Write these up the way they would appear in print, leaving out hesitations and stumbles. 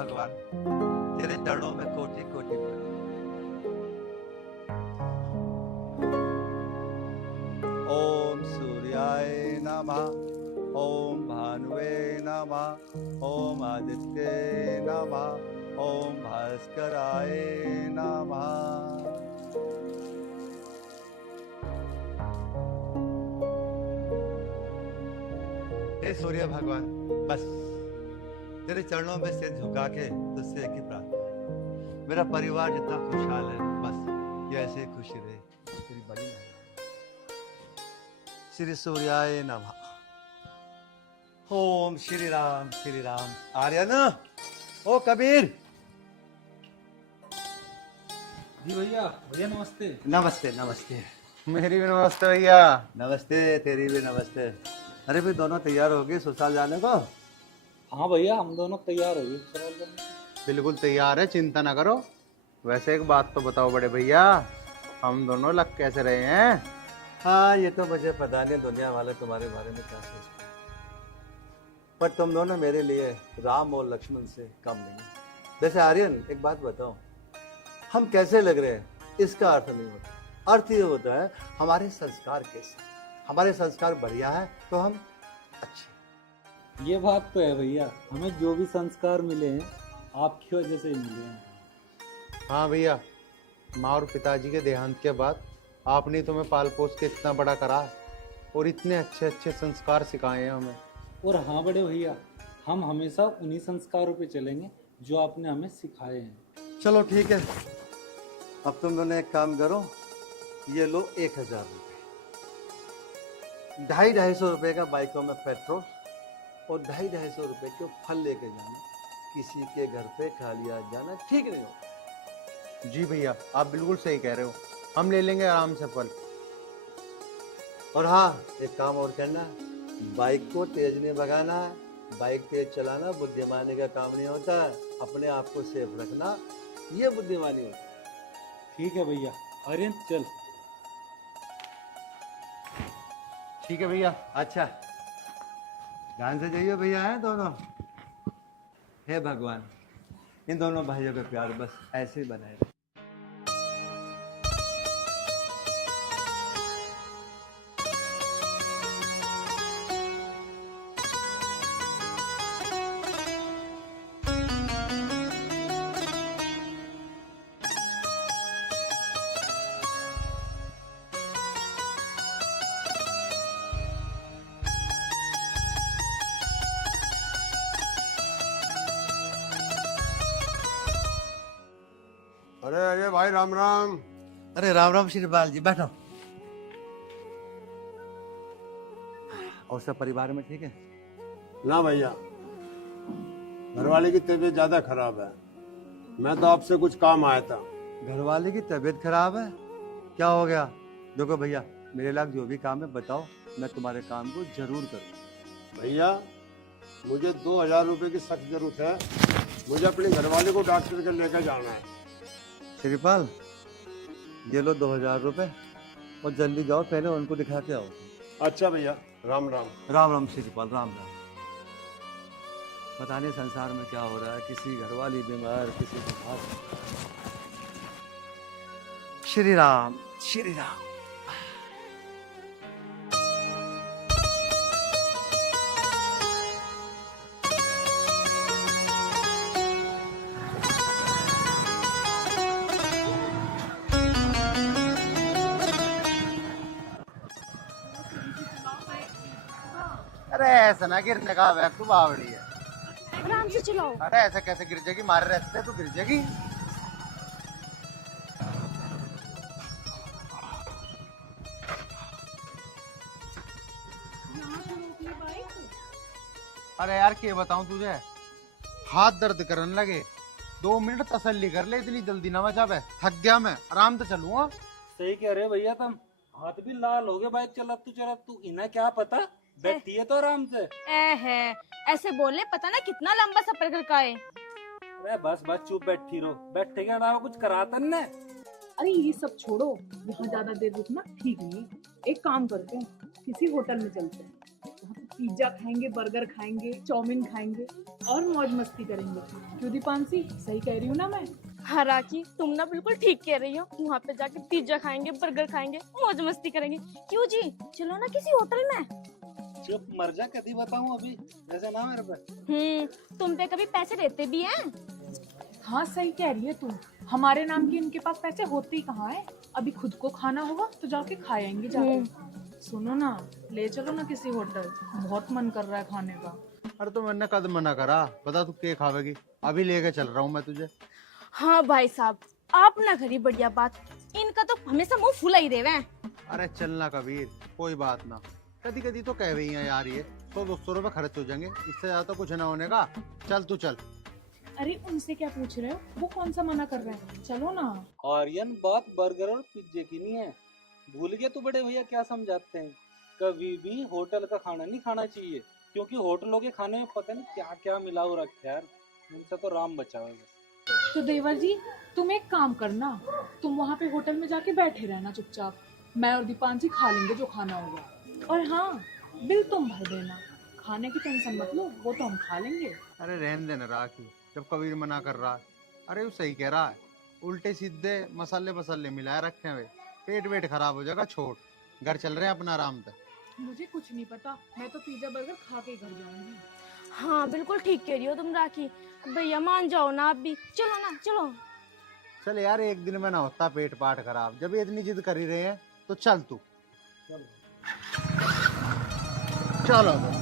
भगवान, तेरे चरणों में कोटि कोटि प्रणाम। ओम सूर्याय नमः, ओम भानुवे नमः, ओम आदित्ये नमः, ओम भास्कराय नमः। हे सूर्य भगवान, बस तेरे चरणों में सिर झुका के तुझसे एक ही प्रार्थना है, मेरा परिवार जितना खुशहाल है, बस ये ऐसे खुशी रहे, तेरी बड़ी मेहरबानी। श्री सूर्याय नमः। ओम श्री राम श्री राम। आर्यन, ओ कबीर। जी भैया, भैया नमस्ते। नमस्ते नमस्ते। मेरी भी नमस्ते भैया। नमस्ते, तेरी भी नमस्ते। अरे भाई, दोनों तैयार हो गए ससुराल जाने को? हाँ भैया, हम दोनों तैयार हो गए ससुराल जाने को। बिल्कुल तैयार है, चिंता ना करो। वैसे एक बात तो बताओ बड़े भैया, हम दोनों लग कैसे रहे हैं? हाँ, ये तो मुझे पता नहीं दुनिया वाले तुम्हारे बारे में क्या सोचते हैं, पर तुम दोनों मेरे लिए राम और लक्ष्मण से कम नहीं। वैसे आर्यन, एक बात बताओ, हम कैसे लग रहे हैं इसका अर्थ नहीं होता। अर्थ ये होता है हमारे संस्कार कैसे। हमारे संस्कार बढ़िया है तो हम अच्छे। ये बात तो है भैया, हमें जो भी संस्कार मिले हैं आपकी वजह से ही मिले हैं। हाँ भैया, माँ और पिताजी के देहांत के बाद आपने तुम्हें पाल पोस के इतना बड़ा करा और इतने अच्छे अच्छे संस्कार सिखाए हैं हमें। और हाँ बड़े भैया, हम हमेशा उन्हीं संस्कारों पे चलेंगे जो आपने हमें सिखाए हैं। चलो ठीक है, अब तुम दोनों एक काम करो, ये लो 1000 रुपये, 250 रुपये का बाइकों में पेट्रोल और 250 रुपये के फल लेके जाना। किसी के घर पे खाली हाथ जाना ठीक नहीं होता। जी भैया, आप बिल्कुल सही कह रहे हो, हम ले लेंगे आराम से फल। और हाँ, एक काम और करना, बाइक को तेज नहीं भगाना है। बाइक तेज चलाना बुद्धिमानी का काम नहीं होता है, अपने आप को सेफ रखना ये बुद्धिमानी होती है। ठीक है भैया। आर्यन चल। ठीक है भैया। अच्छा, ध्यान से जाइए भैया, हैं दोनों। हे भगवान, इन दोनों भाइयों का प्यार बस ऐसे ही बनाए रहे। अरे अरे भाई, राम राम। अरे राम राम श्रीपाल जी, बैठो। और सब परिवार में ठीक है? ना भैया, घरवाले की तबीयत ज्यादा खराब है। मैं तो आपसे कुछ काम आया था। घर वाले की तबीयत खराब है? क्या हो गया? देखो भैया, मेरे लायक जो भी काम है बताओ, मैं तुम्हारे काम को जरूर करूँ। भैया, मुझे 2000 रुपए की सख्त जरूरत है। मुझे अपने घरवाले को डॉक्टर के लेकर जाना है। श्रीपाल, ये लो 2000 रुपये और जल्दी जाओ, पहले उनको दिखा के आओ। अच्छा भैया, राम राम। राम राम श्रीपाल, राम राम। पता नहीं संसार में क्या हो रहा है, किसी घरवाली बीमार, किसी को हाथ। श्री राम श्री राम। अरे ऐसा ना गिरने का वक्त तो बावड़ी है। आराम से चलाओ। अरे ऐसे कैसे गिर जाएगी, मारे रहते तो गिर जाएगी। यहाँ तो रोक ले बाइक। अरे यार क्या बताऊं तुझे, हाथ दर्द करने लगे। 2 मिनट तसल्ली कर ले, इतनी जल्दी ना मचा बे। थक गया मैं, आराम से चलूंगा। सही कह रहे हो भैया, तुम हाथ भी लाल हो गए बाइक चला तू इन्हें क्या पता, बैठी है तो आराम से। है ऐसे बोले, पता ना कितना लंबा सफर कर का है। अरे बस बस चुप बैठी रहो, बैठे के अलावा कुछ कराता नहीं। अरे ये सब छोड़ो, यहाँ ज्यादा देर रुकना ठीक नहीं है। एक काम करते हैं, किसी होटल में चलते हैं, वहाँ पे पिज्जा खाएंगे, बर्गर खाएंगे, चाउमीन खाएंगे और मौज मस्ती करेंगे। क्यों दीपांशी, सही कह रही हूँ ना मैं? हाँ राखी, तुम ना बिल्कुल ठीक कह रही हो। वहाँ पे जाके पिज्जा खाएंगे, बर्गर खाएंगे, मौज मस्ती करेंगे। क्यों जी, चलो ना किसी होटल में। चुप मर जा, कभी बताऊं अभी, ऐसे ना मेरे पे। तुम पे कभी पैसे देते भी हैं? हाँ सही कह रही है तू। हमारे नाम के इनके पास पैसे होते ही कहाँ है। अभी खुद को खाना होगा तो जाके खाएंगे जाके। सुनो ना, ले चलो ना किसी होटल, बहुत मन कर रहा है खाने का। अरे तो मैंने कद मना करा, बता तू क्या खावेगी, अभी लेके चल रहा हूँ मैं तुझे। हाँ भाई साहब, आप ना करी बढ़िया बात, इनका तो हमेशा मुंह फुला ही देवे हैं। अरे चलना कबीर, कोई बात ना, कदी कदी तो कह रही है यार, ये 100-200 रुपए खर्च हो जाएंगे, इससे ज्यादा तो कुछ ना होने का। चल तू चल। अरे उनसे क्या पूछ रहे हो, वो कौन सा मना कर रहा है, चलो ना। आर्यन, बात बर्गर और पिज्जे की नहीं है। भूल गया तू बड़े भैया क्या समझाते हैं? कभी भी होटल का खाना नहीं खाना चाहिए, क्योंकि होटलों के खाने में पता नहीं क्या क्या मिला हो रखा है यार। उनसे तो राम बचाओ बस। तो देवर जी, तुम एक काम करना, तुम वहाँ पे होटल में जाके बैठे रहना चुपचाप। मैं और दीपांशी खा लेंगे जो खाना होगा। और हाँ, बिल तुम भर देना, खाने की टेंशन मत लो, वो तो हम खा लेंगे। अरे रहने देना राखी, जब कबीर मना कर रहा है। अरे वो सही कह रहा है, उल्टे सीधे मसाले मसाले मिलाए रखे हुए, पेट वेट खराब हो जाएगा। छोड़, घर चल रहे हैं अपना आराम से। मुझे कुछ नहीं पता, मैं तो पिज्जा बर्गर खा के घर जाऊंगी। हाँ बिल्कुल ठीक कह रही हो तुम राखी, भैया मान जाओ ना आप भी, चलो ना चलो। चल यार, एक दिन में ना होता पेट पाट खराब, जब ये इतनी जिद कर ही रहे हैं तो चल तू। चलो तो।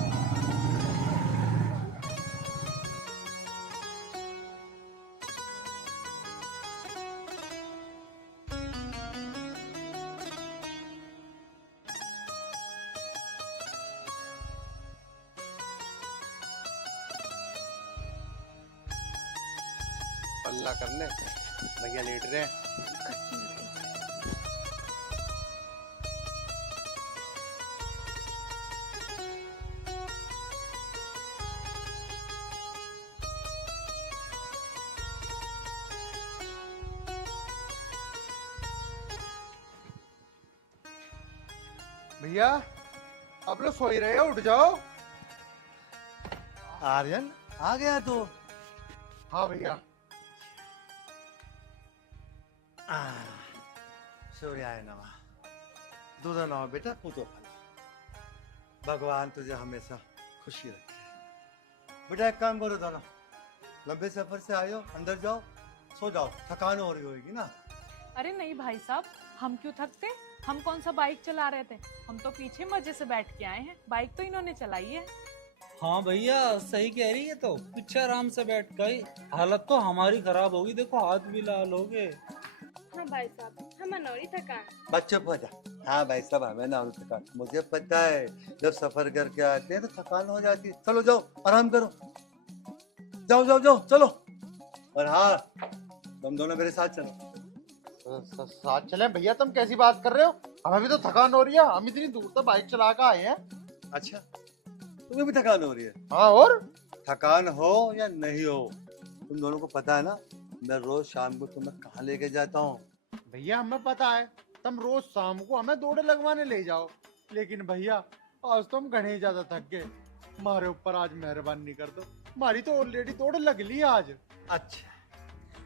पल्ला करने भैया लेट रहे हैं। भैया आप लोग सो ही रहे हो, उठ जाओ। आर्यन आ गया तू? हाँ भैया। सूर्याय नमः। दूध नमः बेटा, पूतो फल। भगवान तुझे हमेशा खुशी रखे। बेटा एक काम करो दोनों, लंबे सफर से आए हो, अंदर जाओ, सो जाओ, थकान हो रही होगी ना। अरे नहीं भाई साहब, हम क्यों थकते, हम कौन सा बाइक चला रहे थे, हम तो पीछे मजे से बैठ के आए हैं, बाइक तो इन्होंने चलाई है। हाँ भैया सही कह रही है, तो पीछे आराम से बैठ गई। हालत तो हमारी खराब होगी, देखो हाथ भी लाल हो गए। हाँ भाई साहब, हम नौरी थकान। बच्चों को जा। हाँ भाई साहब, हमें ना हो थकान, मुझे पता है, जब सफर करके आते हैं तो थकान हो जाती है। चलो जाओ, आराम करो, जाओ जाओ जाओ चलो। और हाँ, तुम दोनों मेरे साथ चलो। साथ चले भैया, तुम कैसी बात कर रहे हो, हमें भी तो थकान हो रही है, हम इतनी दूर तक बाइक चला कर आए हैं। अच्छा, तुम्हें भी थकान हो रही है? हाँ, और थकान हो या नहीं हो, तुम दोनों को पता है ना, मैं रोज शाम को तुम्हें कहाँ लेके जाता हूँ। भैया हमें पता है, तुम रोज शाम को हमें दौड़े लगवाने ले जाओ, लेकिन भैया आज तो हम घने ज्यादा थक गए, हमारे ऊपर आज मेहरबानी कर दो, हमारी तो ऑलरेडी दौड़ लग ली आज। अच्छा,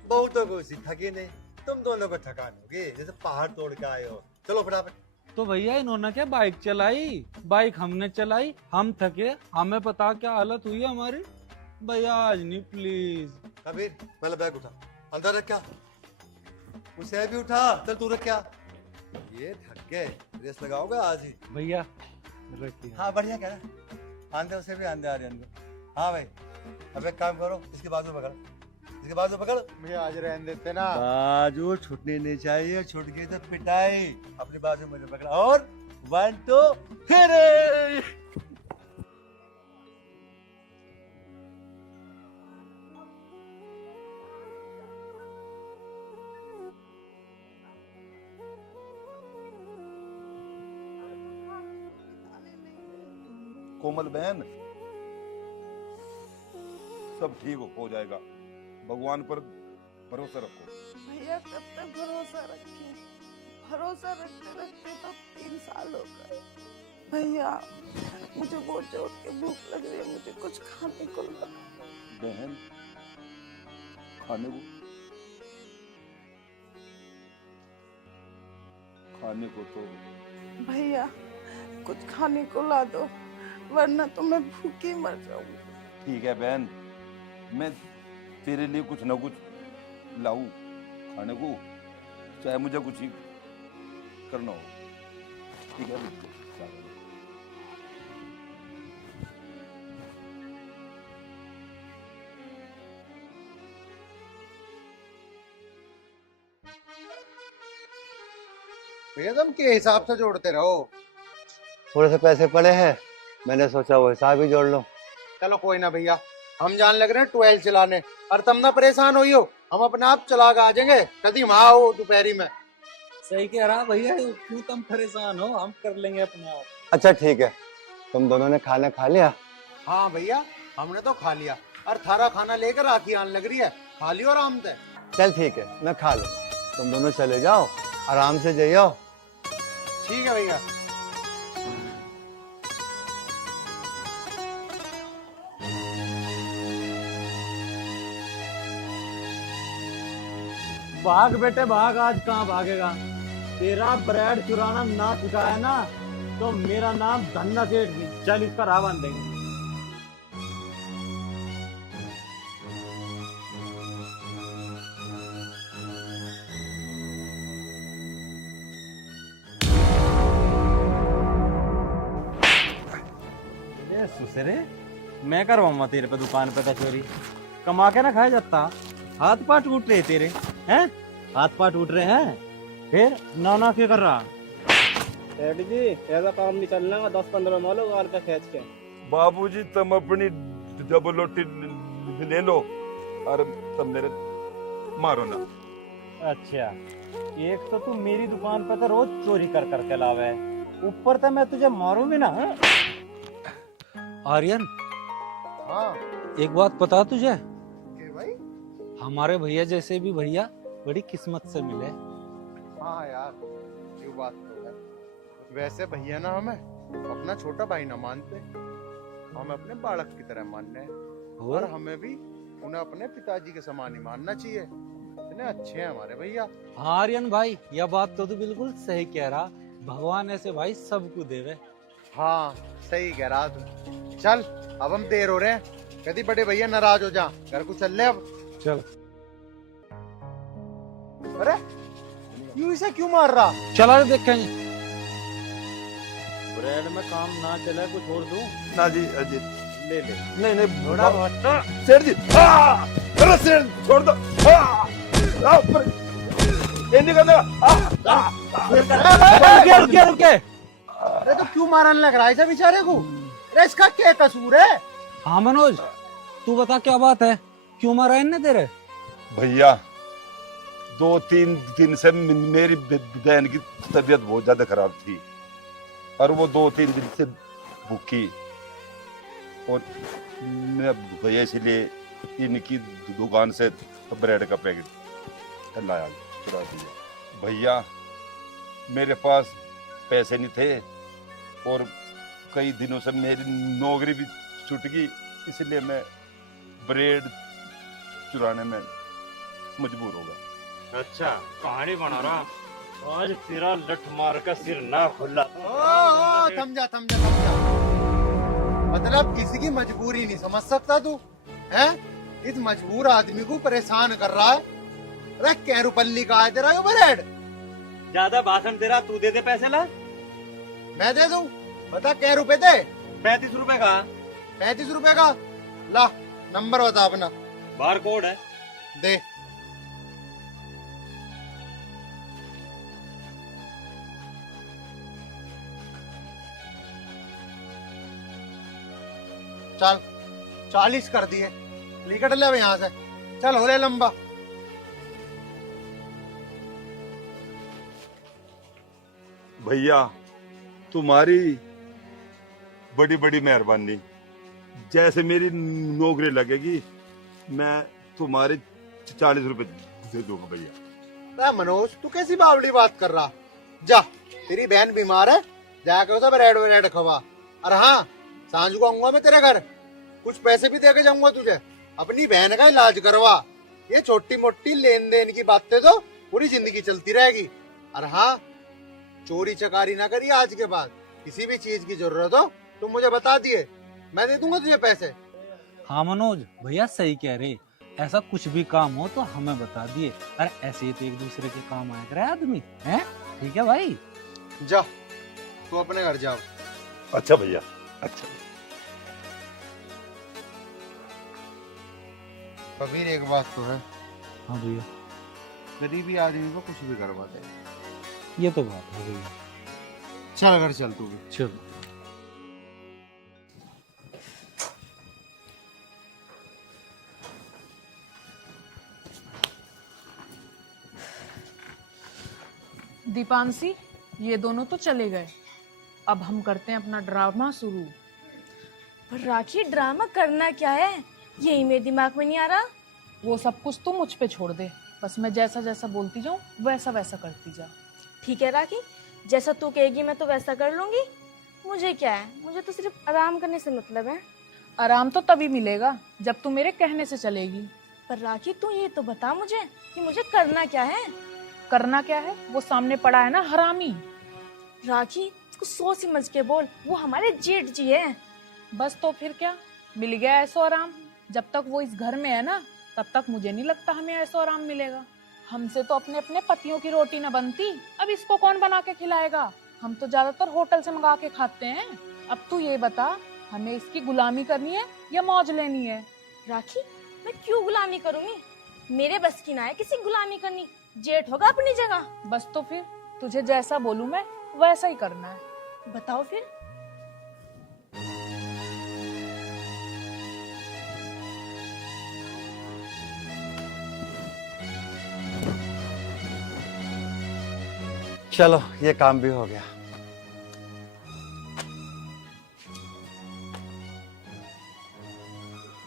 बहुतों को उसी थकी नहीं, तुम दोनों को थकान होगी, जैसे पहाड़ तोड़ के आए हो। चलो फटाफट। तो भैया इन्होंने क्या बाइक चलाई, बाइक हमने चलाई, हम थके, हमें पता क्या हालत हुई हमारी। भैया आज नहीं प्लीज। कबीर पहले बैग उठा, अंदर रख, क्या उसे भी उठा, चल तू रख, क्या ये थक गए, रेस लगाओगे आज ही। भैया रखिए। हाँ बढ़िया कह रहा, आंधे उसे भी आंधे आर्यन को। हाँ भाई, अब एक काम करो, इसके बाजू पकड़, इसके बाजू पकड़। भैया आज रहने देते ना। बाजू छूटनी नहीं चाहिए, छूट गई तो पिटाई। अपनी बाजू मुझे पकड़ा, और 1 2 3। कोमल बहन, सब ठीक हो जाएगा, भगवान पर भरोसा रखो। भैया कब तक भरोसा रखें, भरोसा रखते रखते तो 3 साल हो गए। भैया मुझे बहुत जोर की भूख लग रही है, मुझे कुछ खाने को ला। बहन खाने को तो भैया कुछ खाने को ला दो, वरना तो मैं भूखी मर जाऊंगी। ठीक है बहन, मैं तेरे लिए कुछ ना कुछ लाऊं खाने को, चाहे मुझे कुछ ही करना हो। ठीक है बिल्कुल। भैया तुम के हिसाब से जोड़ते रहो। थोड़े से पैसे पड़े हैं, मैंने सोचा वो हिसाब ही जोड़ लो। चलो कोई ना भैया, हम जान लग रहे हैं 12 चलाने, और तुम ना परेशान होइयो, हम अपने आप चला के आ जाएंगे कभी वहां हो दोपहरी में। सही कह रहा भैया, क्यों तुम परेशान हो, हम कर लेंगे अपने आप। अच्छा ठीक है, तुम दोनों ने खाना खा लिया? हाँ भैया हमने तो खा लिया, और थारा खाना लेकर आखी आने लग रही है, खा लियो आराम से। चल ठीक है, मैं खा लूँ, तुम दोनों चले जाओ, आराम से जाइयो। ठीक है भैया। भाग बेटे भाग, आज कहाँ भागेगा। तेरा ब्रेड चुराना ना चुका है ना, तो मेरा नाम धन्ना सेठ नहीं। चल इसका राह बांध देंगे। सुसरे, मैं करवाऊंगा तेरे पे दुकान पे तो चोरी, कमा के ना खाया जाता। हाथ पाँव टूट रहे तेरे हैं, हाथ पाँव टूट रहे हैं, फिर ना क्या कर रहा। सेठ जी ऐसा काम नहीं चलना, 10-15 मालो गाल पे खींच के। बाबूजी तुम अपनी डबल रोटी ले लो और तुम मेरे मारो ना। अच्छा, एक तो तू मेरी दुकान पे तो रोज चोरी कर करके लावे है, ऊपर तो मैं तुझे मारू भी ना। आर्यन, हाँ एक बात पता तुझे, के भाई? हमारे भैया जैसे भी भैया बड़ी किस्मत से मिले। हाँ यार ये बात तो है। वैसे भैया ना हमें अपना छोटा भाई ना मानते, हमें अपने बालक की तरह मानने हैं, और हमें भी उन्हें अपने पिताजी के समान ही मानना चाहिए। इतने अच्छे हैं हमारे भैया। हाँ आर्यन भाई, यह बात तो तू बिल्कुल सही कह रहा, भगवान ऐसे भाई सबको देवे। हाँ सही कह रहा तू। चल अब हम देर हो रहे हैं, कभी बड़े भैया नाराज हो जा, घर को चल ले अब। चल। अरे यूं इसे क्यों मार रहा? चला रे देखेंगे। ब्रेड में काम ना चले कुछ और दूं? ना जी अजी, ले ले। नहीं नहीं थोड़ा बहुत सेठ जी, अरे सेठ छोड़ दो। ये नहीं करने रुके रुके रुके। अरे तो क्यों मारने लग रहा है इसे बेचारे को? अरे इसका क्या कसूर है? हाँ मनोज, तू बता क्या बात है, क्यों मारा इनने तेरे? भैया 2-3 दिन से मेरी बहन की तबीयत बहुत ज्यादा खराब थी, और वो 2-3 दिन से भूखी, और मैं भैया इसलिए इनकी दुकान से ब्रेड का पैकेट लाया, चुरा दिया। भैया मेरे पास पैसे नहीं थे, और कई दिनों से मेरी नौकरी भी छूट गई, इसलिए मैं ब्रेड चुराने में मजबूर हो गया। अच्छा कहानी बना रहा, आज तेरा लठ मार का सिर ना खुला। समझा समझा समझा, मतलब किसी की मजबूरी नहीं समझ सकता तू है? इस मजबूर आदमी को परेशान कर रहा है। अरे क्या रुपल्ली का है तेरा ये ब्रेड? ज्यादा भाषण तेरा, तू दे दे पैसे ला। मैं दे दूं? बता क्या रुपए दे? 35 रुपए का। 35 रुपए का? ला नंबर बता अपना। बार कोड है, दे। चल 40 कर दिए, निकट ले यहाँ से, चल हो ले लंबा। भैया तुम्हारी बड़ी बड़ी मेहरबानी, जैसे मेरी नौकरी लगेगी मैं तुम्हारे 40 रुपए दे दूंगा भैया। मनोज तू कैसी बावली बात कर रहा? जा, तेरी बहन बीमार है, जाकर सब रेड रेड खवा। और हाँ, सांझ को आऊंगा मैं तेरे घर, कुछ पैसे भी दे के जाऊंगा तुझे, अपनी बहन का इलाज करवा। ये छोटी मोटी लेन देन की बातें तो पूरी जिंदगी चलती रहेगी। और हाँ, चोरी चकारी ना करिए आज के बाद। किसी भी चीज की जरूरत हो तुम मुझे बता दिए, मैं दे दूंगा तुझे पैसे। हाँ मनोज भैया सही कह रहे, ऐसा कुछ भी काम हो तो हमें बता दिए। अरे ऐसे ही तो एक दूसरे के काम आया करे आदमी, हैं? ठीक है भाई। जा तू अपने घर जाओ। अच्छा भैया, अच्छा। कबीर एक बात तो है, हाँ भैया, गरीबी आदमी को कुछ भी करवा दे। ये तो बात है भैया। चल घर चल तू भी। चलो। दीपांशी, ये दोनों तो चले गए, अब हम करते हैं अपना ड्रामा शुरू। पर राखी, ड्रामा करना क्या है, यही मेरे दिमाग में नहीं आ रहा। वो सब कुछ तो मुझ पे छोड़ दे, बस मैं जैसा जैसा बोलती जाऊं वैसा वैसा करती जा। ठीक है राखी, जैसा तू कहेगी मैं तो वैसा कर लूंगी। मुझे क्या है, मुझे तो सिर्फ आराम करने से मतलब है। आराम तो तभी मिलेगा जब तू मेरे कहने से चलेगी। पर राखी, तू ये तो बता मुझे कि मुझे करना क्या है। करना क्या है, वो सामने पड़ा है ना हरामी। राखी, उसको सोच समझ के बोल, वो हमारे जेठ जी है। बस तो फिर क्या, मिल गया ऐसो आराम। जब तक वो इस घर में है ना, तब तक मुझे नहीं लगता हमें ऐसो आराम मिलेगा। हमसे तो अपने अपने पतियों की रोटी न बनती, अब इसको कौन बना के खिलाएगा। हम तो ज्यादातर होटल से मंगा के खाते हैं। अब तू ये बता, हमें इसकी गुलामी करनी है या मौज लेनी है। राखी, मैं क्यों गुलामी करूंगी, मेरे बस की ना है किसी गुलामी करनी। जेठ होगा अपनी जगह। बस तो फिर तुझे जैसा बोलूं मैं वैसा ही करना है। बताओ फिर। चलो, ये काम भी हो गया।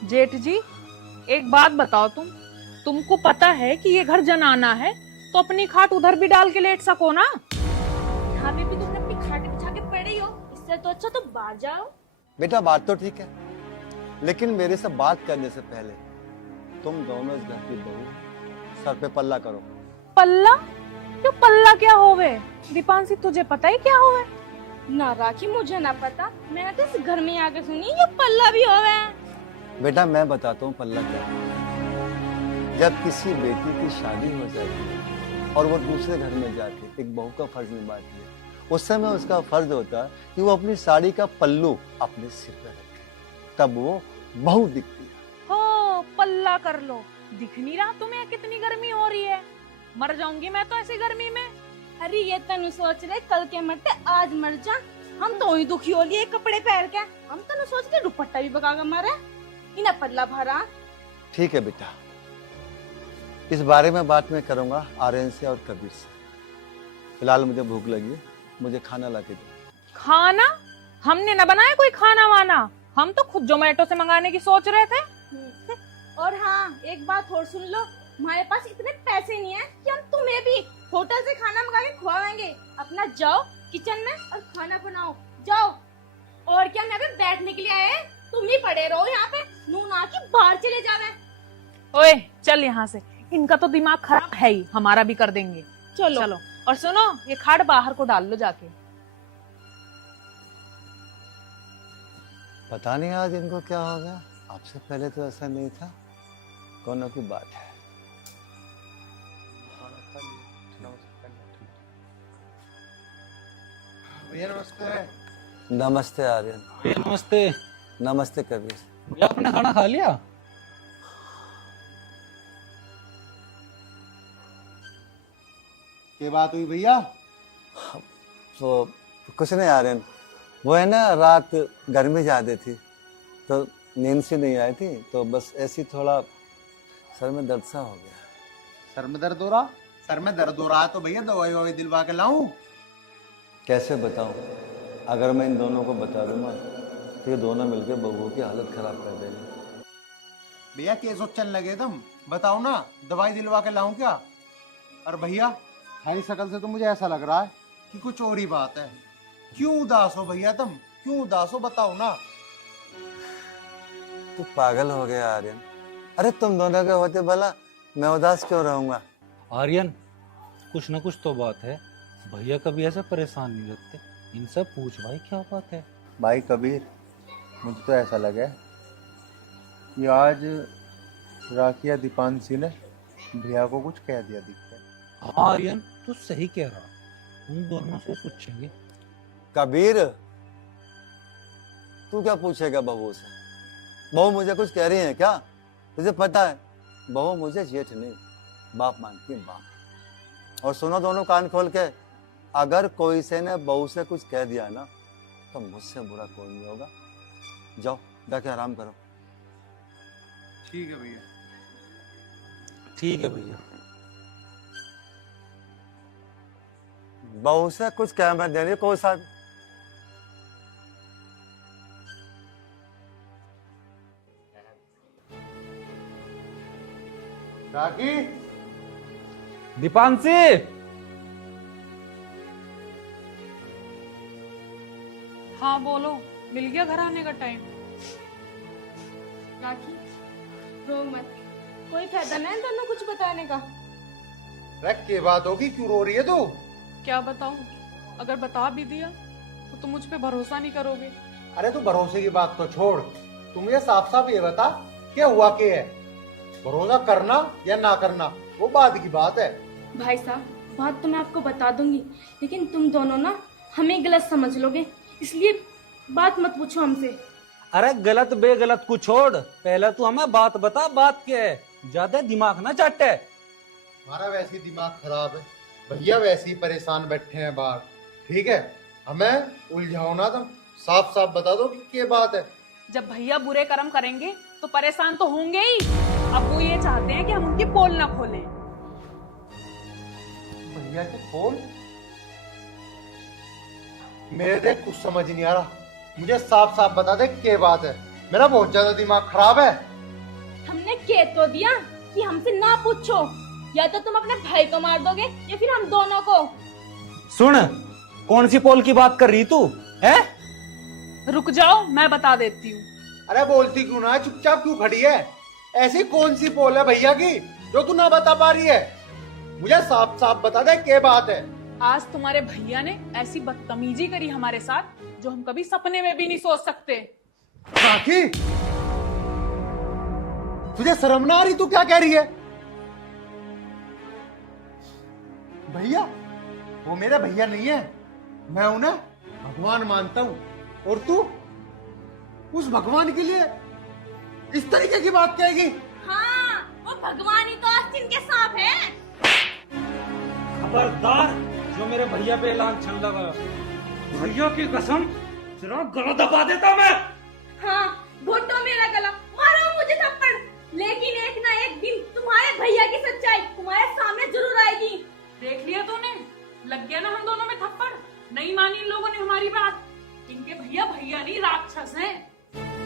जेठ जी, एक बात बताओ, तुमको पता है कि ये घर जनाना है, तो अपनी खाट उधर भी डाल के लेट सको ना। यहाँ पे भी तुमने अपनी खाट बिछा के पड़ी हो, इससे तो अच्छा तो बाहर जाओ। बेटा बात तो ठीक है, लेकिन मेरे से बात करने से पहले तुम दोनों इस घर की बहू सर पे पल्ला करो। पल्ला? क्यों पल्ला क्या होवे? दीपांशी, तुझे पता ही क्या होवे? ना राखी, मुझे ना पता, मैंने तो इस घर में आके सुनी ये पल्ला भी होवे। बेटा मैं बताता हूँ पल्ला क्या है। जब किसी बेटी की शादी हो जाती है और वो दूसरे घर में जाके एक बहू का फर्ज निभाती है, उस समय उसका फर्ज होता है कि वो अपनी साड़ी का पल्लू अपने सिर पर रखे, तब वो बहू दिखती है। हो, पल्ला कर लो। दिख नहीं रहा तुम्हें कितनी गर्मी हो रही है? मर जाऊंगी मैं तो ऐसी गर्मी में। अरे ये तनु सोच रहे कल के मरते आज मर जा, हम तो ही दुखी हो लिए कपड़े पहन के। हम तनु सोच के दुपट्टा भी बगा के मारे, इन्हें पल्ला भरा। ठीक है बेटा, इस बारे में बात मैं करूंगा आर्यन से और कबीर से। फिलहाल मुझे भूख लगी है, मुझे खाना ला के दो। खाना? हमने न बनाया कोई खाना वाना, हम तो खुद जोमेटो से मंगाने की सोच रहे थे। और हाँ, एक बात और सुन लो, हमारे पास इतने पैसे नहीं है कि हम तुम्हें भी होटल से खाना मंगा के खुआएंगे। अपना जाओ किचन में और खाना बनाओ, जाओ। और क्या, मैं भी बैठने के लिए आए हैं, तुम ही पड़े रहो यहाँ पे, नून आके बाहर चले जावे। ओए चल यहाँ से, इनका तो दिमाग खराब है ही, हमारा भी कर देंगे। चलो चलो, और सुनो, ये खाट बाहर को डाल लो जाके। पता नहीं आज इनको क्या हो गया, आपसे पहले तो ऐसा नहीं था। दोनों की बात है। भैया नमस्ते। नमस्ते आर्यन। नमस्ते। नमस्ते कबीर। भैया आपने खाना खा लिया? क्या बात हुई भैया? तो कुछ नहीं आर्यन, वो है ना रात गर्मी ज्यादा थी तो नींद से नहीं आई थी, तो बस ऐसी थोड़ा सर में दर्द सा हो गया। सर में दर्द हो रहा? सर में दर्द हो रहा है तो भैया दवाई ववाई दिलवा के लाऊं? कैसे बताऊं? अगर मैं इन दोनों को बता दूंगा तो ये दोनों मिलकर बहू की हालत खराब कर देंगे। भैया क्या सोचने लगे तुम? बताओ ना, दवाई दिलवा के लाऊं क्या? और भैया, हरी शक्ल से तो मुझे ऐसा लग रहा है कि कुछ और ही बात है। क्यों उदास हो भैया तुम? क्यों उदास हो बताओ ना। तू पागल हो गया आर्यन। अरे तुम दोनों के होते भला मैं उदास क्यों रहूंगा? आर्यन, कुछ ना कुछ तो बात है। भैया कभी ऐसे परेशान नहीं लगते। इनसे पूछ भाई क्या बात है। भाई कबीर, मुझे तो ऐसा लगा कि आज राखिया दीपांशी ने भैया को कुछ कह दिया दिखता है। हाँ आर्यन, तू सही कह रहा। उन दोनों से पूछेंगे। कबीर, तू क्या पूछेगा बहू से? बहू मुझे कुछ कह रही है क्या? तुझे पता है बहू मुझे जेठ नहीं बाप मानती है, बाप। और सुनो दोनों कान खोल के, अगर कोई से ने बहू से कुछ कह दिया ना तो मुझसे बुरा कोई नहीं होगा। जाओ जाके आराम करो। ठीक है भैया। ठीक है भैया। बहू से कुछ कह मत देनी कोई सा। राखी, दीपांशी, हाँ बोलो, मिल गया घर आने का टाइम? राखी रो मत, कोई फायदा नहीं दोनों कुछ बताने का। रख के बात होगी, क्यों रो रही है तू? क्या बताऊं? अगर बता भी दिया तो तुम मुझ पे भरोसा नहीं करोगे। अरे तू भरोसे की बात तो छोड़, तू मुझे साफ साफ ये बता क्या हुआ क्या है। भरोसा करना या ना करना वो बाद की बात है। भाई साहब, बात तो मैं आपको बता दूंगी, लेकिन तुम दोनों ना हमें गलत समझ लोगे, इसलिए बात मत पूछो हमसे। अरे गलत बेगलत को छोड़, पहले तू हमें बात बता, बात क्या है। ज्यादा दिमाग ना चाटे। हमारा वैसे ही दिमाग खराब है, भैया वैसे ही परेशान बैठे हैं बाहर। ठीक है, हमें उलझाओ ना, तुम साफ साफ बता दो कि क्या बात है। जब भैया बुरे कर्म करेंगे तो परेशान तो होंगे ही। अब वो ये चाहते हैं कि हम उनकी पोल ना खोलें। भैया के फोन? मेरे देख कुछ समझ नहीं आ रहा, मुझे साफ साफ बता दे क्या बात है। मेरा बहुत ज्यादा दिमाग खराब है। हमने कह तो दिया कि हमसे ना पूछो, या तो तुम अपने भाई को मार दोगे या फिर हम दोनों को। सुन, कौन सी पोल की बात कर रही तू है? रुक जाओ, मैं बता देती हूँ। अरे बोलती क्यों ना, चुपचाप क्यों खड़ी है? ऐसी कौन सी पोल है भैया की जो तू ना बता पा रही है? मुझे साफ साफ बता दे क्या बात है। आज तुम्हारे भैया ने ऐसी बदतमीजी करी हमारे साथ जो हम कभी सपने में भी नहीं सोच सकते। राखी, तुझे शर्म ना आ रही? तू क्या कह रही है? भैया वो मेरा भैया नहीं है, मैं उन्हें भगवान मानता हूं, और तू उस भगवान के लिए इस तरीके की बात कहेगी? हाँ, वो भगवान ही तो आस्तीन के सांप है। खबरदार जो मेरे भैया पे लांग छल लगा, भैया की कसम तेरा गला दबा देता मैं। हाँ, घोटो मेरा गला, मारो मुझे थप्पड़, लेकिन एक ना एक दिन तुम्हारे भैया की सच्चाई तुम्हारे सामने जरूर आएगी। देख लिया तूने, लग गया ना हम दोनों में थप्पड़। नहीं मानी इन लोगों ने हमारी बात। इनके भैया भैया नहीं, राक्षस हैं।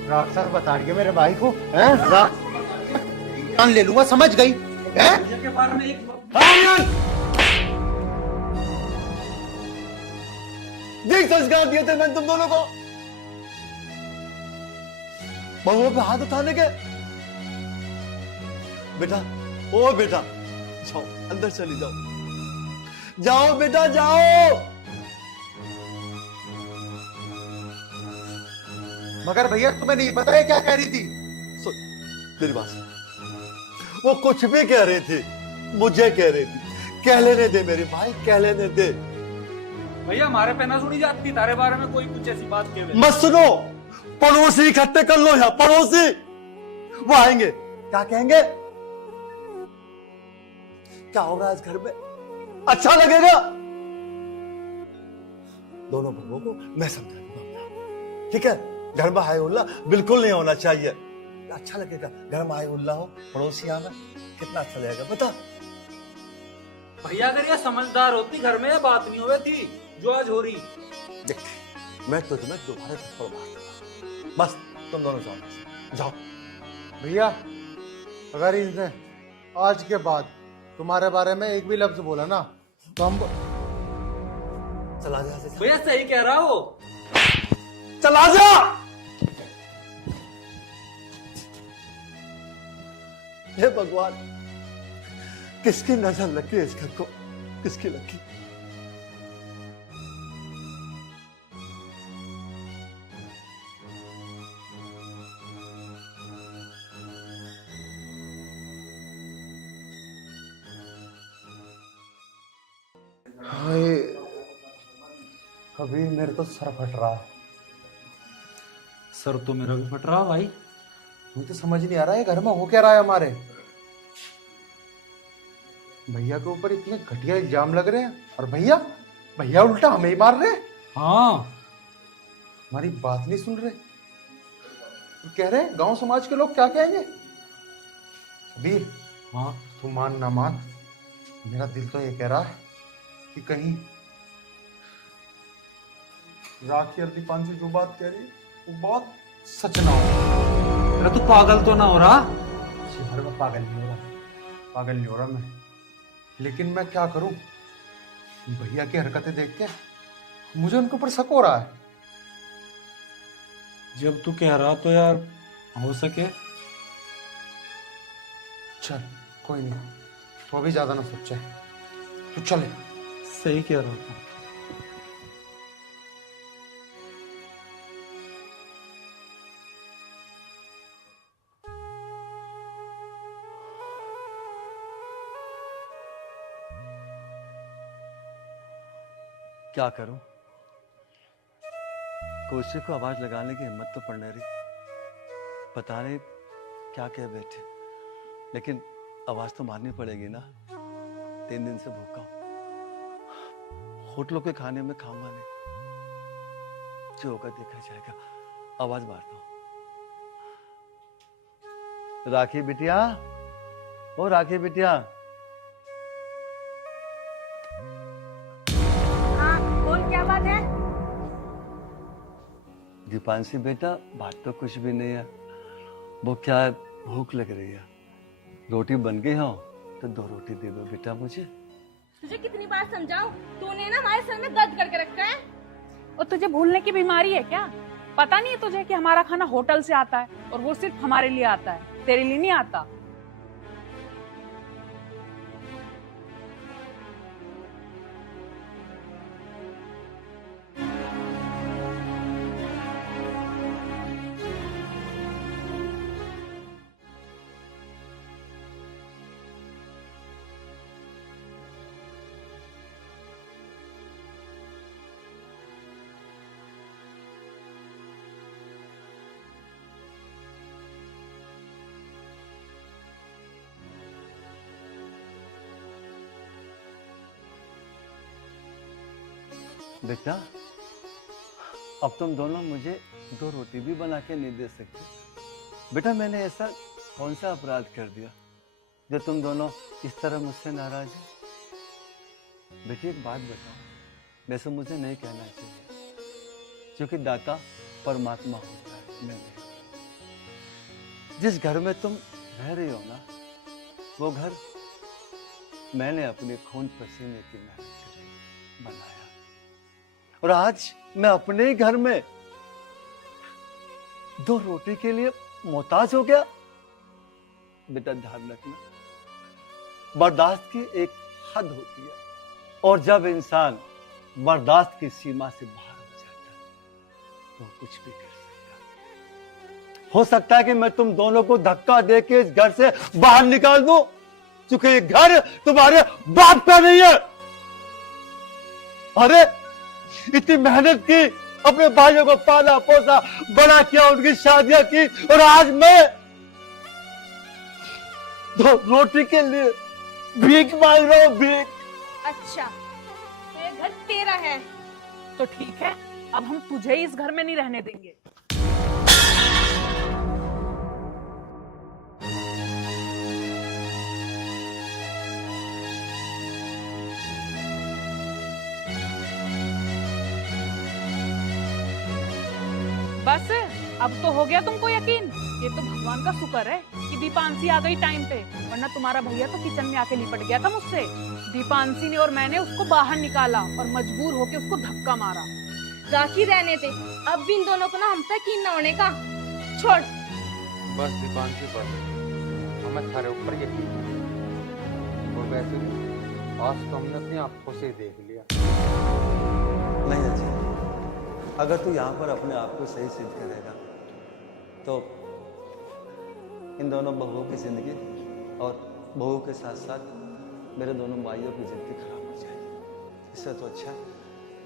राक्षस बता रही है मेरे भाई को? हैं? जान ले लूंगा, समझ गई? हैं? भैया के बारे में एक यही संस्कार दिए थे मैंने तुम दोनों को, बहुओं पे हाथ उठाने के। बेटा, ओ बेटा, जाओ अंदर चली जाओ, जाओ बेटा जाओ। मगर भैया तुम्हें नहीं पता है क्या कह रही थी? सुन मेरी बात सुन, वो कुछ भी कह रही थी, मुझे कह रही थी, कह लेने दे मेरे भाई, कह लेने दे। भैया हमारे पे ना सुनी जाती तारे बारे में कोई कुछ ऐसी बात के। मत सुनो, पड़ोसी इकट्ठे कर लो यहाँ, पड़ोसी वो आएंगे, क्या कहेंगे? क्या हो रहा है इस घर में? अच्छा लगेगा? दोनों बहनों को मैं समझा दूंगा, ठीक है? घर में हाय उल्ला बिल्कुल नहीं होना चाहिए। अच्छा लगेगा घर में हाय उल्ला हो, पड़ोसी आना कितना अच्छा लगेगा बता। भैया अगर ये समझदार होती घर में ये बात नहीं हुई थी जो आज हो रही। देख, मैं तो तुम्हें दोबारा थप्पड़ मार दूंगा, बस तुम दोनों जाओ। भैया अगर इसने आज के बाद तुम्हारे बारे में एक भी लफ्ज बोला ना तो हम चला जा से। भैया सही कह रहा हो। चला जा। हे भगवान, किसकी नजर लगी है इस घर को, किसकी लगी? हाय, अभी मेरे तो सर फट रहा है। सर तो मेरा भी फट रहा भाई। मुझे तो समझ नहीं आ रहा है घर में हो क्या रहा है हमारे। भैया के ऊपर इतने घटिया इल्जाम लग रहे हैं और भैया भैया उल्टा हमें ही मार रहे हैं। हाँ, हमारी बात नहीं सुन रहे। वो कह रहे हैं गांव समाज के लोग क्या कहेंगे। कबीर, हाँ, तू मान ना मान, मेरा दिल तो ये कह रहा है कि कहीं राखी और दीपांशु जो बात कह रही है वो बहुत सच ना हो। अरे तू पागल तो ना हो रहा? शहर में पागल नहीं हो रहा, पागल नहीं हो रहा मैं, लेकिन मैं क्या करूं, भैया की हरकतें देख के मुझे उनके ऊपर शक हो रहा है। जब तू कह रहा तो यार हो सके। चल कोई नहीं, तो अभी ज्यादा ना सोचे, तू चले। सही कह रहा हूँ। क्या करूं? कोशिश को आवाज लगाने की हिम्मत तो पड़ने रही। पता नहीं क्या कह बैठे, लेकिन आवाज तो मारनी पड़ेगी ना। 3 दिन से भूखा हूं, होटलों के खाने में खाऊंगा नहीं। जो होगा देखा जाएगा। आवाज मारता हूं। राखी बिटिया, ओ राखी बिटिया। क्या बात है? दीपांशी बेटा, बात तो कुछ भी नहीं है। वो क्या है, भूख लग रही है। रोटी बन गई हो तो 2 रोटी दे दो बेटा मुझे। तुझे कितनी बार समझाऊं, तूने ना हमारे सर में दर्द करके रखा है। और तुझे भूलने की बीमारी है क्या? पता नहीं है तुझे कि हमारा खाना होटल से आता है और वो सिर्फ हमारे लिए आता है, तेरे लिए नहीं आता। बेटा, अब तुम दोनों मुझे 2 रोटी भी बना के नहीं दे सकते। बेटा, मैंने ऐसा कौन सा अपराध कर दिया जो तुम दोनों इस तरह मुझसे नाराज हो? बेटी एक बात बताओ, वैसे मुझे नहीं कहना चाहिए, क्योंकि दाता परमात्मा होता है, मैं नहीं। जिस घर में तुम रह रही हो ना, वो घर मैंने अपने खून पसीने की मेहनत कर बनाया, और आज मैं अपने ही घर में 2 रोटी के लिए मोहताज हो गया। बेटा ध्यान रखना, बर्दाश्त की एक हद होती है, और जब इंसान बर्दाश्त की सीमा से बाहर हो जाता है तो कुछ भी कर सकता है। हो सकता है कि मैं तुम दोनों को धक्का दे के इस घर से बाहर निकाल दूं, क्योंकि ये घर तुम्हारे बाप का नहीं है। अरे इतनी मेहनत की, अपने भाइयों को पाला पोसा, बड़ा किया, उनकी शादियां की, और आज मैं 2 रोटी के लिए भीख मांग रहा हूं, भीख। अच्छा, ये घर तेरा है तो ठीक है, अब हम तुझे इस घर में नहीं रहने देंगे। बस अब तो हो गया तुमको यकीन। ये तो भगवान का शुक्र है कि दीपांशी आ गई टाइम पे, वरना तुम्हारा भैया तो किचन में आके लिपट गया था मुझसे। दीपांशी ने और मैंने उसको बाहर निकाला और मजबूर होके उसको धक्का मारा। राखी रहने दे, अब भी इन दोनों को ना हम पे कीन न होने का। छोड़। बस दीपांशी पर हमें थारे ऊपर यकीन है। और वैसे भी आज तो हमने अपनी आंखों से देख लिया। नहीं अजय, अगर तू यहाँ पर अपने आप को सही सिद्ध करेगा तो इन दोनों बहुओं की जिंदगी और बहुओं के साथ साथ मेरे दोनों भाइयों की जिंदगी खराब हो जाएगी। इससे तो अच्छा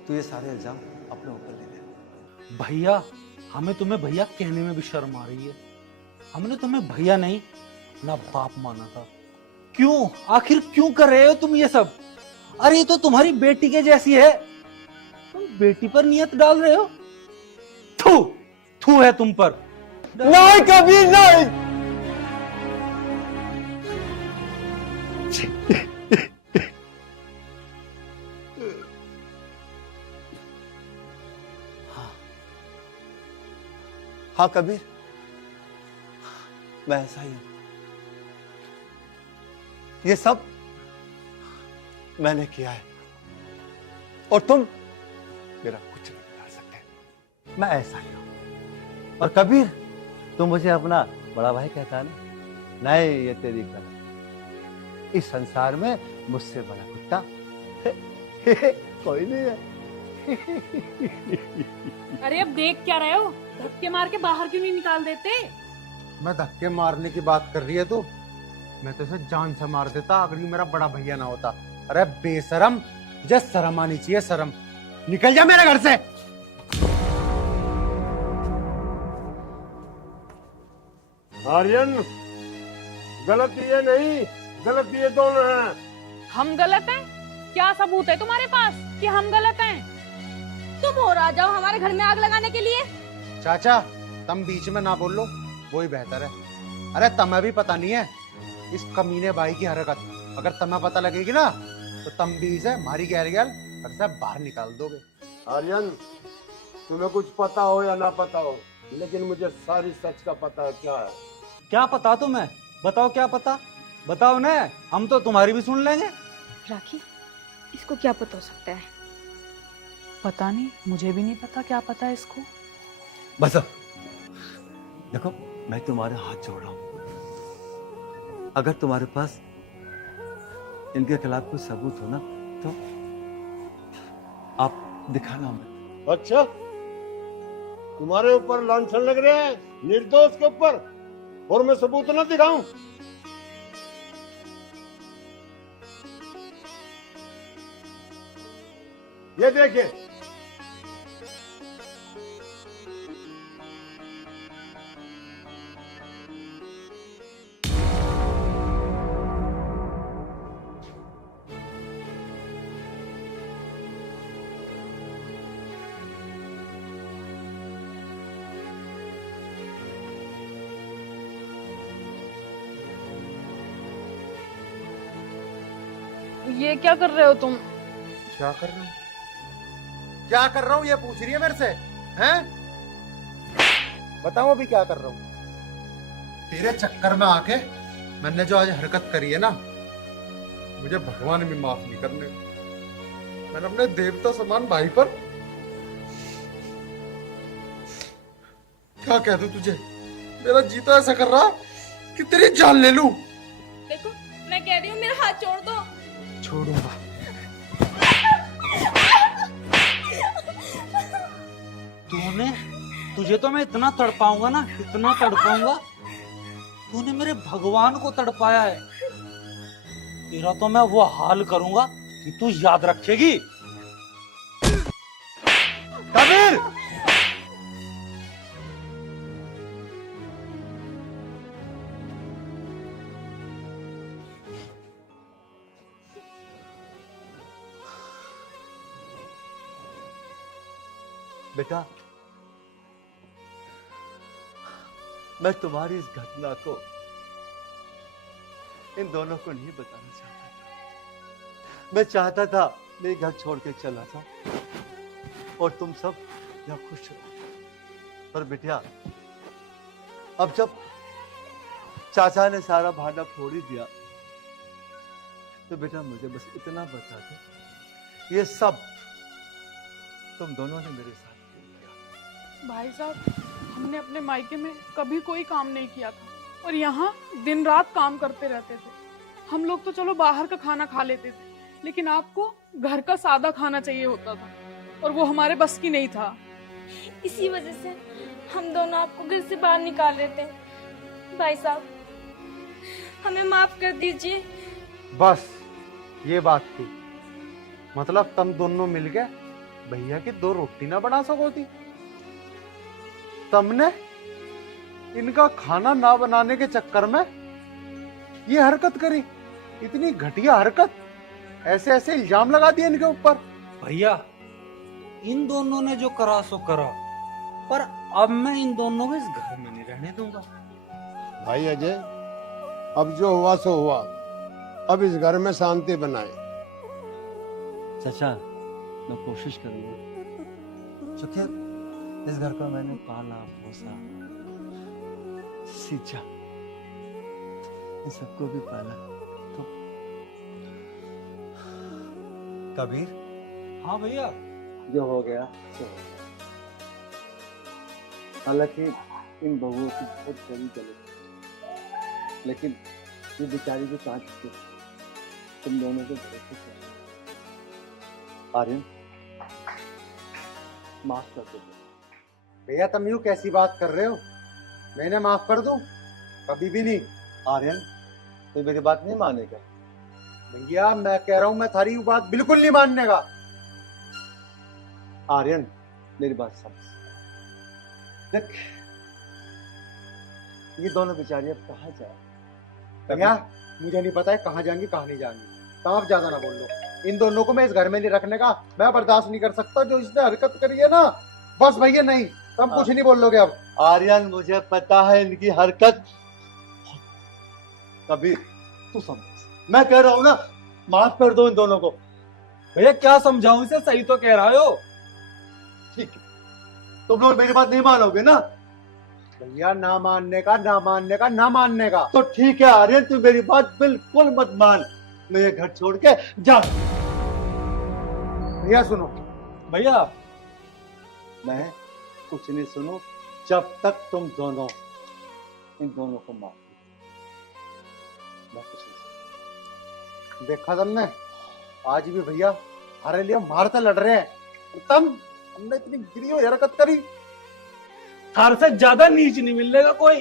तू ये सारे इल्जाम अपने ऊपर ले ले। भैया, हमें तुम्हें भैया कहने में भी शर्म आ रही है। हमने तुम्हें भैया नहीं अपना बाप माना था। क्यों, आखिर क्यों कर रहे हो तुम ये सब? अरे ये तो तुम्हारी बेटी के जैसी है, तुम बेटी पर नियत डाल रहे हो। थू थू है तुम पर। नहीं कभी नहीं। हाँ कबीर, मैं ऐसा ही हूं। ये सब मैंने किया है और तुम मेरा कुछ नहीं बिगाड़ सकते। मैं ऐसा ही हूं। और कबीर, तुम मुझे अपना बड़ा भाई कहता है ना? नहीं, ये तेरी गलत। इस संसार में मुझसे बड़ा कुत्ता कोई नहीं है। अरे अब देख क्या रहे हो, धक्के मार के बाहर क्यों नहीं निकाल देते? मैं धक्के मारने की बात कर रही है तू? मैं तो इसे जान से मार देता अगर ये मेरा बड़ा भैया ना होता। अरे बेशरम, जस्ट शर्म आनी चाहिए, शर्म। निकल जा मेरे घर से। आर्यन, गलत ये नहीं, गलत ये दोनों हैं। हम गलत हैं? क्या सबूत है तुम्हारे पास कि हम गलत हैं? तुम और आ जाओ हमारे घर में आग लगाने के लिए। चाचा, तुम बीच में ना बोलो, वही बेहतर है। अरे तुम्हें भी पता नहीं है इस कमीने भाई की हरकत। अगर तुम्हें पता लगेगी ना तो तुम भी इसे मारी गैर गैल घर से बाहर निकाल दोगे। आर्यन, तुम्हें कुछ पता हो या ना पता हो, लेकिन मुझे सारी सच का पता है। क्या है? क्या पता तुम्हें? बताओ क्या पता, बताओ ना, हम तो तुम्हारी भी सुन लेंगे। राखी, इसको क्या पता हो सकता है? पता नहीं, मुझे भी नहीं पता क्या पता है इसको। बस अब देखो, मैं तुम्हारे हाथ जोड़ रहा हूं। अगर तुम्हारे पास इनके खिलाफ कोई सबूत हो ना तो आप दिखाना हमें। अच्छा, तुम्हारे ऊपर लांछन लग रहे हैं निर्दोष के ऊपर, और मैं सबूत ना दिखाऊं? ये देखिए, ये क्या कर रहे हो तुम? क्या कर रहा हूँ? क्या कर रहा हूँ ये पूछ रही है मेरे से, हैं? बताओ अभी क्या कर रहा हूँ? तेरे चक्कर में आके मैंने जो आज हरकत करी है ना, मुझे भगवान भी माफ नहीं करने। मैंने अपने देवता समान भाई पर क्या कह दूं तुझे? मेरा जी तो ऐसा कर रहा कि तेरी जान ले लूं। देखो, मैं कह रही हूँ मेरा हाथ छोड़ दो। छोड़ूंगा। तुझे तो मैं इतना तड़पाऊंगा ना, इतना तड़पाऊंगा, तूने मेरे भगवान को तड़पाया है। तेरा तो मैं वो हाल करूंगा कि तू याद रखेगी। कबीर! बेटा, मैं तुम्हारी इस घटना को इन दोनों को नहीं बताना चाहता था। मैं चाहता था मैं घर छोड़ के चला था और तुम सब यहाँ खुश रहो। पर बिटिया, अब जब चाचा ने सारा भांडा फोड़ ही दिया, तो बेटा मुझे बस इतना बता दो, ये सब तुम दोनों ने मेरे साथ क्यों किया? भाई साहब, हमने अपने मायके में कभी कोई काम नहीं किया था और यहाँ दिन रात काम करते रहते थे। हम लोग तो चलो बाहर का खाना खा लेते थे, लेकिन आपको घर का सादा खाना चाहिए होता था और वो हमारे बस की नहीं था। इसी वजह से हम दोनों आपको घर से बाहर निकाल रहे थे। भाई साहब, हमें माफ कर दीजिए। बस ये बात थी, मतलब तुम दोनों मिलके भैया की 2 रोटी ना बना सको थी। तुमने इनका खाना ना बनाने के चक्कर में ये हरकत करी, इतनी घटिया हरकत, ऐसे ऐसे इल्जाम लगा दिए इनके ऊपर। भैया, इन दोनों ने जो करा सो करा, पर अब मैं इन दोनों को इस घर में नहीं रहने दूंगा। भाई अजय, अब जो हुआ सो हुआ, अब इस घर में शांति बनाए। चाचा, मैं कोशिश करूंगा, क्योंकि इस घर को मैंने पाला पोसा सींचा, इन सबको भी पाला। तो कबीर, हाँ भैया, जो हो गया सो हो गया। हालांकि इन बहुओं की बहुत बड़ी गलती, लेकिन ये बेचारी जो कांच थे, तुम दोनों को भरोसे से आर्यन, माफ कर दो। भैया तुम यूं कैसी बात कर रहे हो? मैंने माफ कर दूं? कभी भी नहीं। आर्यन, तो मेरी बात नहीं मानेगा? भैया मैं कह रहा हूं, मैं थारी बात बिल्कुल नहीं मानने का। आर्यन, मेरी बात समझ। देख, ये दोनों बेचारी अब कहाँ जाए? भैया मुझे नहीं पता है कहाँ जाएंगी कहाँ नहीं जाएंगी, तो आप ज्यादा ना बोल लो। इन दोनों को मैं इस घर में नहीं रखने का मैं बर्दाश्त नहीं कर सकता। जो इसने हरकत करी है ना, बस भैया नहीं, तुम कुछ नहीं बोल लोगे अब। आर्यन, मुझे पता है इनकी हरकत। कबीर, तू समझ, मैं कह रहा हूं ना, माफ कर दो इन दोनों को। भैया क्या समझाऊं इसे, सही तो कह रहा हो। ठीक है, तुम लोग मेरी बात नहीं मानोगे ना? भैया ना मानने का ना मानने का ना मानने का। तो ठीक है आर्यन, तू मेरी बात बिल्कुल मत मान। मैं ये घर छोड़ के जा। भैया सुनो, भैया मैं कुछ नहीं सुनू जब तक तुम दोनों इन दोनों को माफ मैं कुछ नहीं सुनू। देखा तुमने, आज भी भैया हमारे लिए मारते लड़ रहे हैं, हमने इतनी गिरी हुई हरकत करी। थार से ज्यादा नीच नहीं मिलेगा कोई,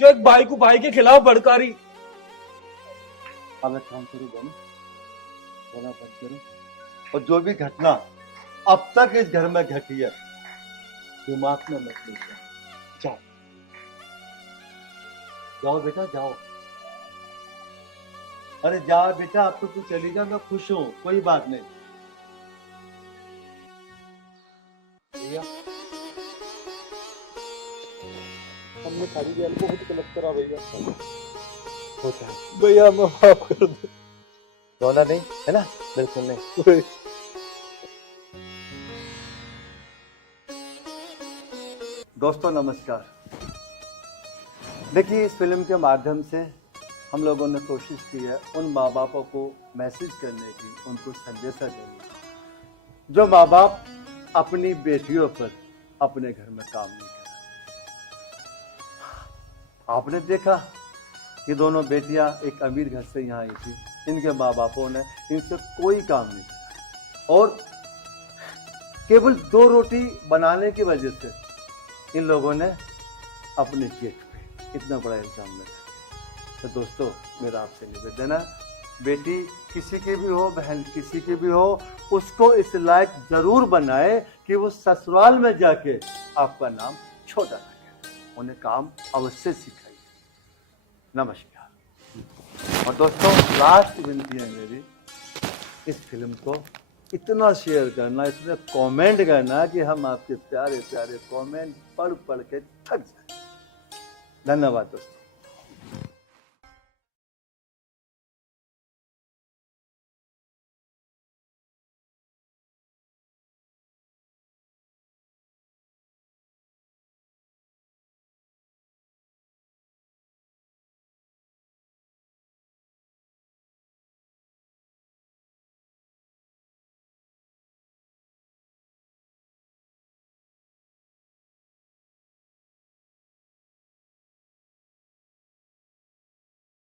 जो एक भाई को भाई के खिलाफ भड़कारी। अब एक काम करो दोनों, बोला बंद करो, और जो भी घटना अब तक इस घर में घटी है, दिमाग में मत लीजिए। जाओ जाओ बेटा, जाओ। अरे जा बेटा, अब तो तू चली जा, मैं खुश हूँ, कोई बात नहीं। भैया, हमने सारी गैल को बहुत गलत करा भैया। होता है भैया, मैं माफ कर दो। रोना नहीं है ना? बिल्कुल नहीं। दोस्तों नमस्कार। देखिए, इस फिल्म के माध्यम से हम लोगों ने कोशिश की है उन माँ बापों को मैसेज करने की, उनको संदेशा देने की, जो माँ बाप अपनी बेटियों पर अपने घर में काम नहीं कर रहे। आपने देखा, ये दोनों बेटियां एक अमीर घर से यहाँ आई थी, इनके माँ बापों ने इनसे कोई काम नहीं किया और केवल 2 रोटी बनाने की वजह से इन लोगों ने अपने जेठ पे इतना बड़ा इल्जाम लगा दिया। तो दोस्तों, मेरा आपसे निवेदन है, बेटी किसी की भी हो, बहन किसी की भी हो, उसको इस लायक जरूर बनाए कि वो ससुराल में जाके आपका नाम छोटा रखे। उन्हें काम अवश्य सिखाइए। नमस्कार। और दोस्तों, लास्ट विनती है मेरी, इस फिल्म को इतना शेयर करना, इतने कमेंट करना कि हम आपके प्यारे प्यारे कमेंट पढ़ पढ़ के थक जाए। धन्यवाद दोस्तों।